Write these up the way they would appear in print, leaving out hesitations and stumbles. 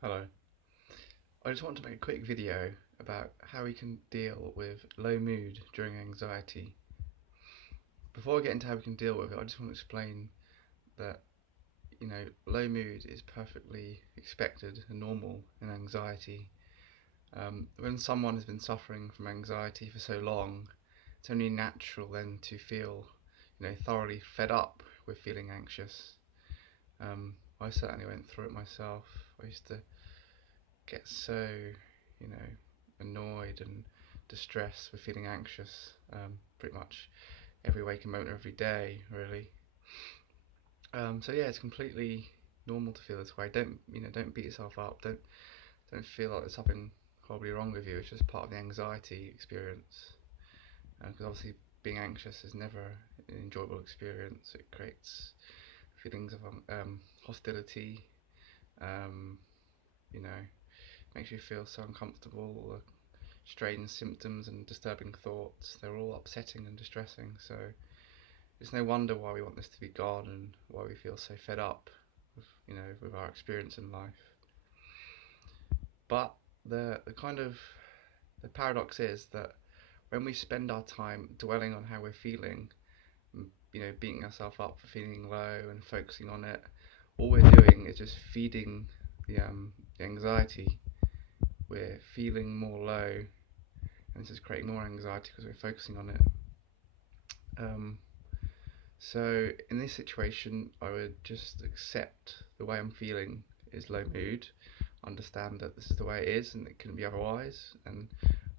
Hello. I just want to make a quick video about how we can deal with low mood during anxiety. Before I get into how we can deal with it, I just want to explain that, low mood is perfectly expected and normal in anxiety. When someone has been suffering from anxiety for so long, it's only natural then to feel, thoroughly fed up with feeling anxious. I certainly went through it myself. I used to get so, you know, annoyed and distressed with feeling anxious pretty much every waking moment of every day, really. So yeah, it's completely normal to feel this way. Don't beat yourself up. Don't feel like there's something horribly wrong with you. It's just part of the anxiety experience. Because obviously, being anxious is never an enjoyable experience. It creates feelings of hostility. Um, you know, makes you feel so uncomfortable. Strange symptoms and disturbing thoughts, they're all upsetting and distressing. So it's no wonder why we want this to be gone and why we feel so fed up with our experience in life. But the kind of the paradox is that when we spend our time dwelling on how we're feeling, beating ourselves up for feeling low and focusing on it, all we're doing is just feeding the anxiety. We're feeling more low, and this is creating more anxiety because we're focusing on it. Um, So in this situation, I would just accept the way I'm feeling is low mood, understand that this is the way it is and it couldn't be otherwise, and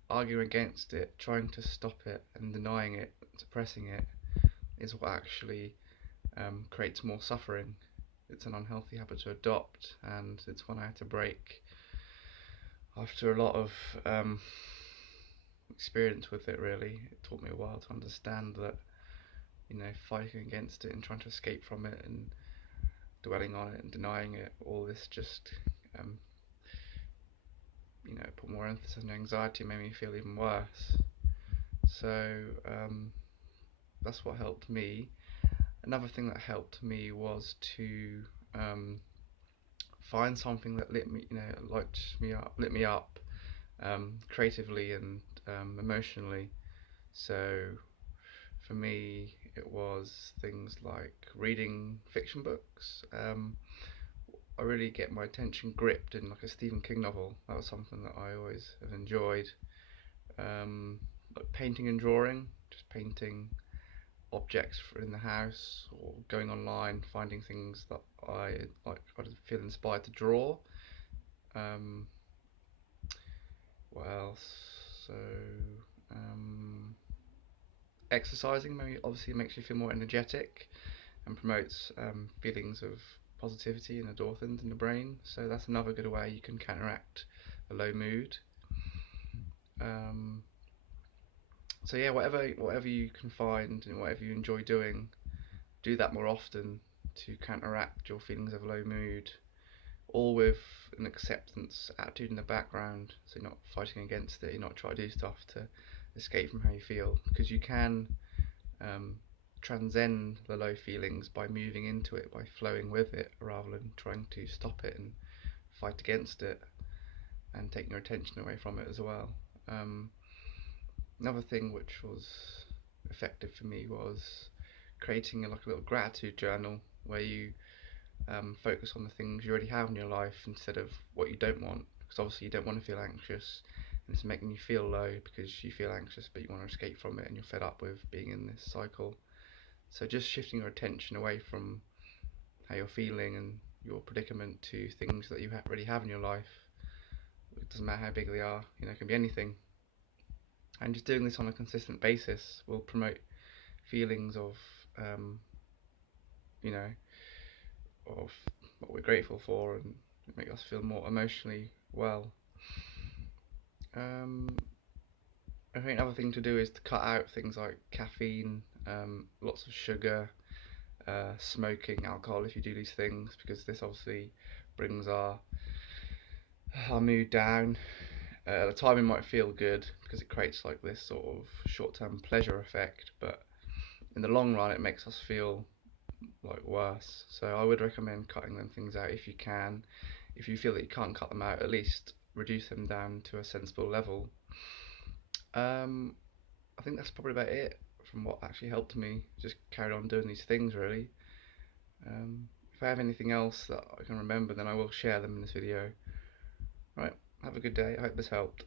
arguing against it, trying to stop it and denying it, suppressing it, is what actually creates more suffering. It's an unhealthy habit to adopt, and it's one I had to break after a lot of experience with it, really. It took me a while to understand that, fighting against it and trying to escape from it and dwelling on it and denying it, all this just um, put more emphasis on anxiety and made me feel even worse. So that's what helped me. Another thing that helped me was to find something that lit me up creatively and emotionally. So for me, it was things like reading fiction books. I really get my attention gripped in like a Stephen King novel. That was something that I always have enjoyed. Like painting and drawing, just painting objects in the house or going online, finding things that I like. I feel inspired to draw. Um, what else? So exercising maybe obviously makes you feel more energetic and promotes feelings of positivity and endorphins in the brain. So that's another good way you can counteract a low mood. Um, so yeah, whatever you can find and whatever you enjoy doing, do that more often to counteract your feelings of low mood. All with an acceptance attitude in the background, so you're not fighting against it. You're not trying to do stuff to escape from how you feel, because you can um, transcend the low feelings by moving into it, by flowing with it, rather than trying to stop it and fight against it and taking your attention away from it as well. Um, Another thing which was effective for me was creating like a little gratitude journal where you focus on the things you already have in your life instead of what you don't want, because obviously you don't want to feel anxious and it's making you feel low because you feel anxious but you want to escape from it and you're fed up with being in this cycle. So just shifting your attention away from how you're feeling and your predicament to things that you already have in your life. It doesn't matter how big they are, it can be anything. And just doing this on a consistent basis will promote feelings um, you know, of what we're grateful for and make us feel more emotionally well. Um, I think another thing to do is to cut out things like caffeine, lots of sugar, smoking, alcohol if you do these things, because this obviously brings our mood down. At the time it might feel good because it creates like this sort of short-term pleasure effect, but in the long run it makes us feel like worse. So I would recommend cutting them things out if you can. if you feel that you can't cut them out, at least reduce them down to a sensible level. I think that's probably about it from what actually helped me. Just carried on doing these things really. If I have anything else that I can remember, then I will share them in this video. Right, have a good day. I hope this helped.